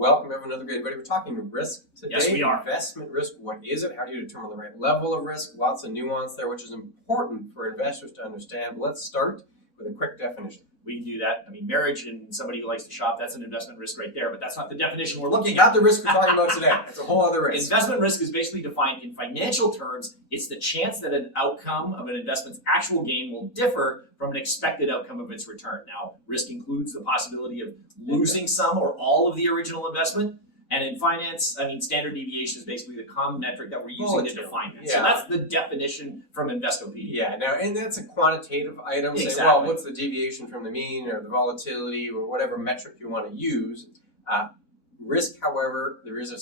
Welcome everyone, another great video. We're talking risk today. Yes, we are. Investment risk, what is it? How do you determine the right level of risk? Lots of nuance there, which is important for investors to understand. But let's start with a quick definition. We can do that. I mean, marriage and somebody who likes to shop, that's an investment risk right there, but that's not the definition we're looking Not at. the risk we're talking about today. It's a whole other risk. Investment risk is basically defined in financial terms. It's the chance that an outcome of an investment's actual gain will differ from an expected outcome of its return. Now, risk includes the possibility of losing some or all of the original investment. And in finance, I mean, standard deviation is basically the common metric that we're using to define that. Yeah. So that's the definition from Investopedia. Yeah, now, and that's a quantitative item. Exactly. Say, well, what's the deviation from the mean or the volatility or whatever metric you want to use? Risk, however, there is a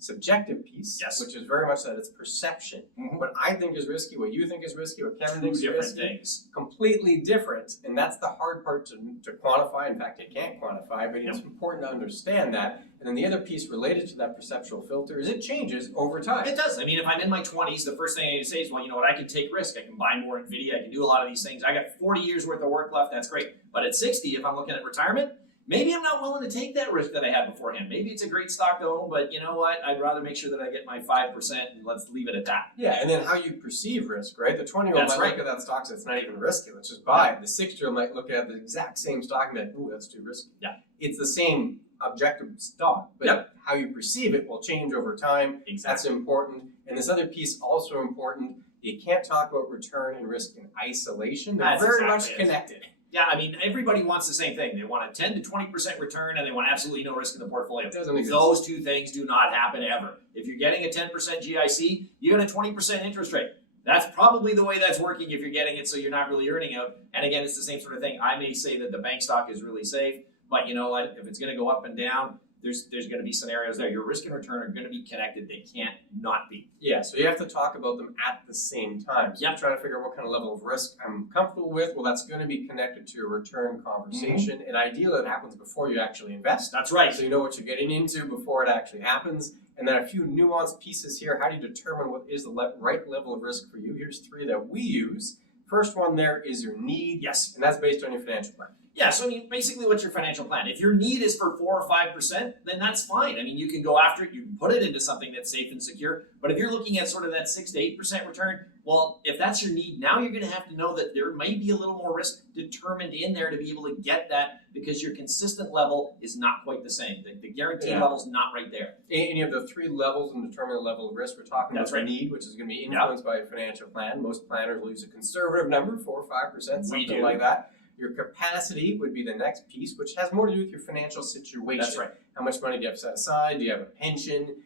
subjective piece, which is very much that it's perception. What I think is risky, what you think is risky, what Kevin thinks is risky, things. Completely different. And that's the hard part to quantify. In fact, it can't quantify, but it's important to understand that. And then the other piece related to that perceptual filter is it changes over time. It does. I mean, if I'm in my 20s, the first thing I need to say is, well, you know what, I can take risk. I can buy more NVIDIA. I can do a lot of these things. I got 40 years worth of work left. That's great. But at 60, if I'm looking at retirement, maybe I'm not willing to take that risk that I had beforehand. Maybe it's a great stock to own, but you know what? I'd rather make sure that I get my 5% and let's leave it at that. Yeah, and then how you perceive risk, right? The 20-year-old might look at that stock and say, it's not even risky, let's just buy it. The 60-year-old might look at the exact same stock and be like, ooh, that's too risky. Yeah. It's the same objective stock, but how you perceive it will change over time. Exactly. That's important. And this other piece also important. You can't talk about return and risk in isolation. They're very much connected. Yeah, I mean, everybody wants the same thing. They want a 10 to 20% return, and they want absolutely no risk in the portfolio. Those two things do not happen ever. If you're getting a 10% GIC, you get a 20% interest rate. That's probably the way that's working if you're getting it, so you're not really earning out. And again, it's the same sort of thing. I may say that the bank stock is really safe, but you know what? If it's going to go up and down, there's going to be scenarios there. Your risk and return are going to be connected. They can't not be. Yeah, so you have to talk about them at the same time. So you're trying to figure out what kind of level of risk I'm comfortable with. Well, that's going to be connected to your return conversation. And ideally, it happens before you actually invest. That's right. So you know what you're getting into before it actually happens. And then a few nuanced pieces here. How do you determine what is the right level of risk for you? Here's three that we use. First one there is your need. Yes. And that's based on your financial plan. Yeah, so I mean, basically what's your financial plan? If your need is for 4 or 5%, then that's fine. I mean, you can go after it, you can put it into something that's safe and secure. But if you're looking at sort of that 6 to 8% return, well, if that's your need, now you're going to have to know that there may be a little more risk determined in there to be able to get that because your consistent level is not quite the same. The guaranteed level's not right there. And you have the three levels in determining the level of risk. We're talking about need, which is going to be influenced by a financial plan. Most planners will use a conservative number, 4 or 5%, something like that. Your capacity would be the next piece, which has more to do with your financial situation. That's right. How much money do you have set aside? Do you have a pension?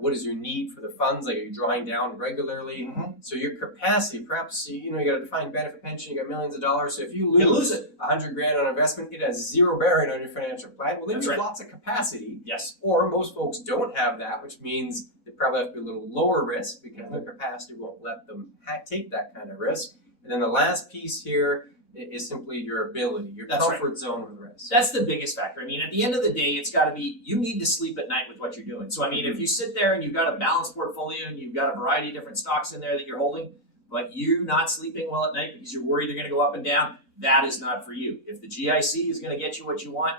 What is your need for the funds? Like, are you drawing down regularly? So your capacity, perhaps, you got a defined benefit pension, you got millions of dollars. So if you lose it, 100 grand on investment, it has zero bearing on your financial plan. Well, then you have lots of capacity. Yes. Or most folks don't have that, which means they probably have to be a little lower risk because their capacity won't let them take that kind of risk. And then the last piece here is simply your ability, your comfort zone with risk. That's the biggest factor. I mean, at the end of the day, it's got to be, you need to sleep at night with what you're doing. So, I mean, if you sit there and you've got a balanced portfolio and you've got a variety of different stocks in there that you're holding, but you're not sleeping well at night because you're worried they're going to go up and down, that is not for you. If the GIC is going to get you what you want,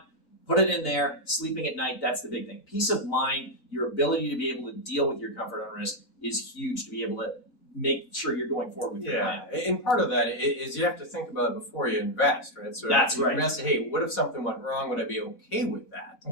put it in there. Sleeping at night, that's the big thing. Peace of mind, your ability to be able to deal with your comfort on risk is huge to be able to make sure you're going forward with your plan. And part of that is you have to think about it before you invest, right? So that's if you invest, hey, what if something went wrong? Would I be okay with that?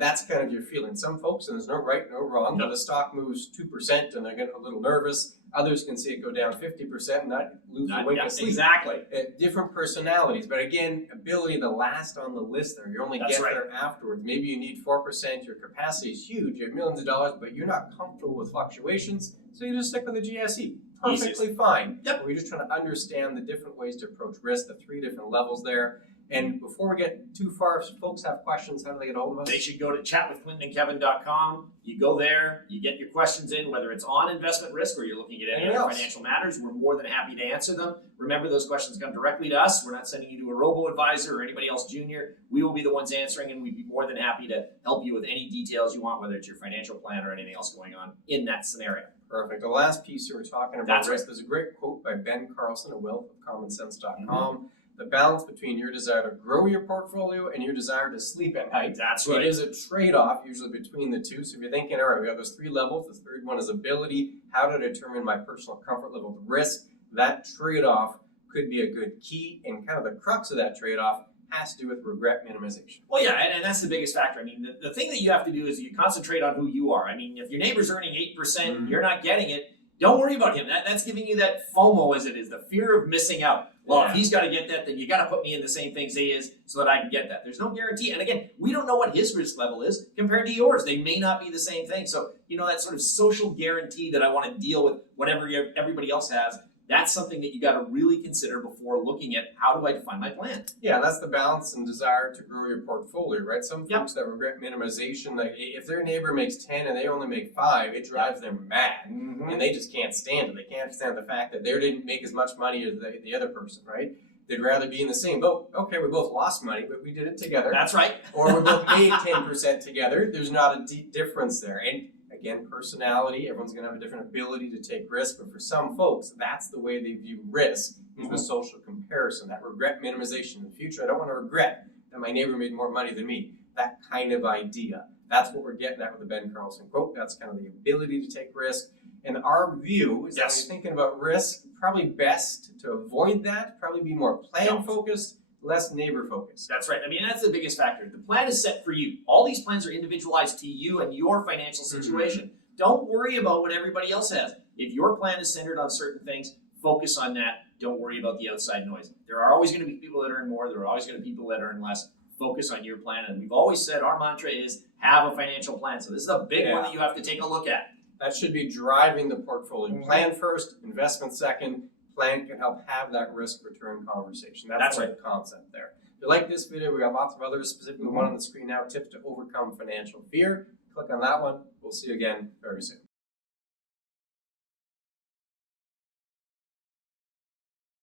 That's kind of your feeling. Some folks, and there's no right, no wrong, but the stock moves 2% and they're getting a little nervous. Others can see it go down 50% and not lose the weight of sleep. Exactly. Different personalities, but again, ability the last on the list there. You only get there afterwards. Maybe you need 4%. Your capacity is huge. You have millions of dollars, but you're not comfortable with fluctuations, so you just stick with the GIC. Perfectly fine. We're just trying to understand the different ways to approach risk, the 3 different levels there. And before we get too far, if folks have questions, how do they get hold of us? They should go to chatwithclintonkevin.com. You go there, you get your questions in, whether it's on investment risk or you're looking at any other financial matters. We're more than happy to answer them. Remember, those questions come directly to us. We're not sending you to a robo-advisor or anybody else junior. We will be the ones answering, and we'd be more than happy to help you with any details you want, whether it's your financial plan or anything else going on in that scenario. Perfect. The last piece you were talking about risk, there's a great quote by Ben Carlson at wealthofcommonsense.com. the balance between your desire to grow your portfolio and your desire to sleep at night. That's right. It is a trade-off usually between the two. So if you're thinking, all right, we have those 3 levels. The third one is ability. How to determine my personal comfort level with risk. That trade-off could be a good key, and kind of the crux of that trade-off has to do with regret minimization. Well, yeah, and that's the biggest factor. I mean, the thing that you have to do is you concentrate on who you are. I mean, if your neighbor's earning 8%, you're not getting it, don't worry about him. That's giving you that FOMO, as it is, the fear of missing out. Well, if he's got to get that, then you got to put me in the same things he is so that I can get that. There's no guarantee. And again, we don't know what his risk level is compared to yours. They may not be the same thing. So, that sort of social guarantee that I want to deal with whatever everybody else has, that's something that you got to really consider before looking at how do I define my plan. Yeah, that's the balance and desire to grow your portfolio, right? Some folks that regret minimization, like if their neighbor makes 10 and they only make 5, it drives them mad, and they just can't stand it. They can't stand the fact that they didn't make as much money as the other person, right? They'd rather be in the same boat. Okay, we both lost money, but we did it together. That's right. Or we both made 10% together. There's not a deep difference there. And again, personality, everyone's going to have a different ability to take risk, but for some folks, that's the way they view risk, is the social comparison, that regret minimization. In the future, I don't want to regret that my neighbor made more money than me. That kind of idea. That's what we're getting at with the Ben Carlson quote. That's kind of the ability to take risk. And our view is that when you're thinking about risk, probably best to avoid that, probably be more plan-focused, less neighbor-focused. That's right. I mean, that's the biggest factor. The plan is set for you. All these plans are individualized to you and your financial situation. Don't worry about what everybody else has. If your plan is centered on certain things, focus on that. Don't worry about the outside noise. There are always going to be people that earn more. There are always going to be people that earn less. Focus on your plan. And we've always said our mantra is have a financial plan. So this is a big one that you have to take a look at. That should be driving the portfolio. Plan first, investment second. Plan can help have that risk-return conversation. That's the concept there. If you like this video, we got lots of others, specifically one on the screen now, tips to overcome financial fear. Click on that one. We'll see you again very soon.